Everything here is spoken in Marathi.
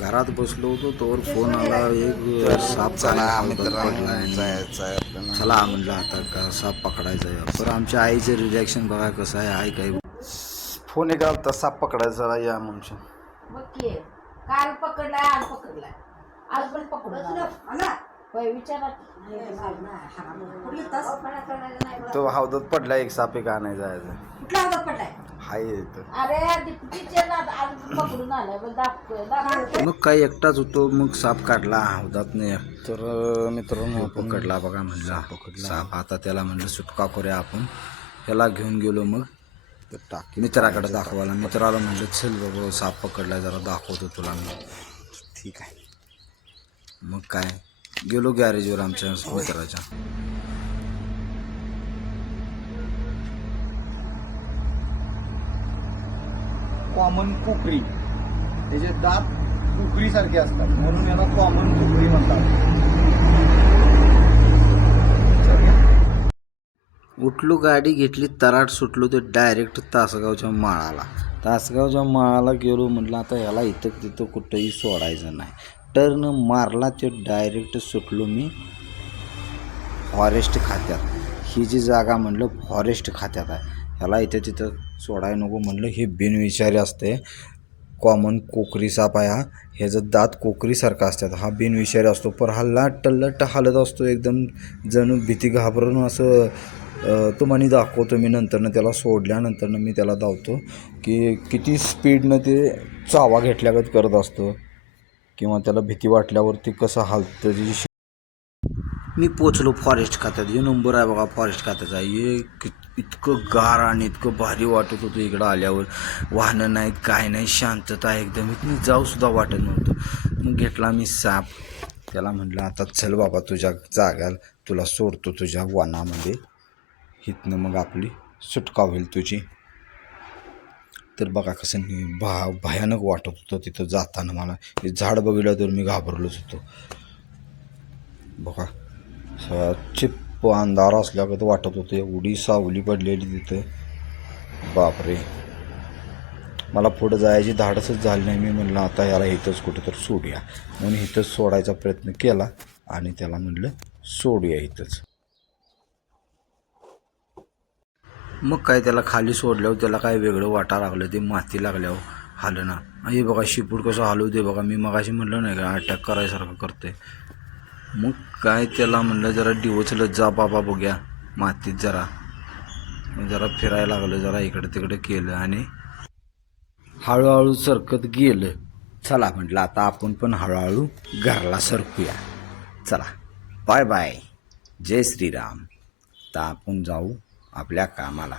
घरात बसलो होतो तोवर फोन आला, एक साप चला म्हणलं आता का साप पकडायचा आहे. तर आमच्या आईचं रिॲक्शन बघा कसं आहे. आई काही फोन एक आलता साप पकडायचा या म्हणून. काल पकडलाय, आज पकडलाय, आज पण पकडला विचारा. तो हौदात पडला एक साप एक आणायचा जायचं. कुठला हौदात पडलाय? हाय इथं. अरे आज पकडून आलाय. मग काय एकटाच होतो, मग साप काढला हौदात नाही. तर मित्रांनो पकडला बघा म्हणला साप. आता त्याला म्हणलं सुटका करूया आपण. त्याला घेऊन गेलो मग मित्राकडे दाखवायला. मित्राला म्हणलं चल बाबा साप पकडला, जरा दाखवतो तुला मी. ठीक आहे. मग काय गेलो गॅरेजवर आमच्या मित्राच्या. कॉमन कुकरी, त्याचे दात कुकरीसारखे असतात म्हणून याला कॉमन कुकरी म्हणतात. उठलो, गाडी घेतली, तराट सुटलो ते डायरेक्ट तासगावच्या माळाला. तासगावच्या माळाला गेलो. म्हटलं आता याला इथं तिथं कुठंही सोडायचं नाही. टर्न मारला ते डायरेक्ट सुटलो मी फॉरेस्ट खात्यात. ही जी जागा म्हणलं फॉरेस्ट खात्यात आहे. ह्याला इथं तिथं सोडायला नको म्हणलं. हे बिनविषारी असते. कॉमन कोकरी साप आहे हा. ह्याचं दात कोकरीसारखा असतात. हा बिनविषारी असतो, पण हा लट्ट हालत असतो एकदम, जणू भीती घाबरून असं. तुम्हाला दाखवतो मी नंतरनं. त्याला सोडल्यानंतरनं मी त्याला धावतो की किती स्पीडनं ते चावा घेतल्यागत करत असतो, किंवा त्याला भीती वाटल्यावरती कसं हालतं. मी पोचलो फॉरेस्ट खात्यात. हे नंबर आहे बघा फॉरेस्ट खात्याचा. हे इतकं गार आणि इतकं भारी वाटत होतं इकडं आल्यावर. वाहनं नाहीत, काय नाही, शांतता आहे एकदम. इथून जाऊसुद्धा वाटत नव्हतं. मग घेतला मी साप. त्याला म्हटलं आता चल बाबा तुझ्या जाग्याला, तुला सोडतो तुझ्या वनामध्ये. इथनं मग आपली सुटका होईल तुझी. तर बघा कसं भयानक वाटत होतं तिथं जाताना मला. हे झाड बघितलं तर मी घाबरलोच होतो बघा. चिप्प अंधार असल्यागत वाटत होतं. एवढी सावली पडलेली तिथं, बापरे. मला पुढं जायची धाडसच झाली नाही. मी म्हणलं आता याला इथंच कुठं तर सोडूया म्हणून इथंच सोडायचा प्रयत्न केला आणि त्याला म्हणलं सोडूया इथंच. मग काय त्याला खाली सोडल्यावर त्याला काय वेगळं वाटा लागलं. ते माती लागल्यावर हालं ना. हे बघा शिपूड कसं हलवते बघा. मी मगाशी म्हटलं नाही का अटॅक करायसारखं करते. मग काय त्याला म्हणलं जरा डिवचलं, जा बाबा बघूया मातीत जरा फिरायला लागलं, जरा इकडं तिकडं केलं आणि हळूहळू सरकत गेलं. चला म्हटलं आता आपण पण हळूहळू घरला सरकूया. चला बाय बाय, जय श्रीराम. तर आपण जाऊ आपल्या कामाला.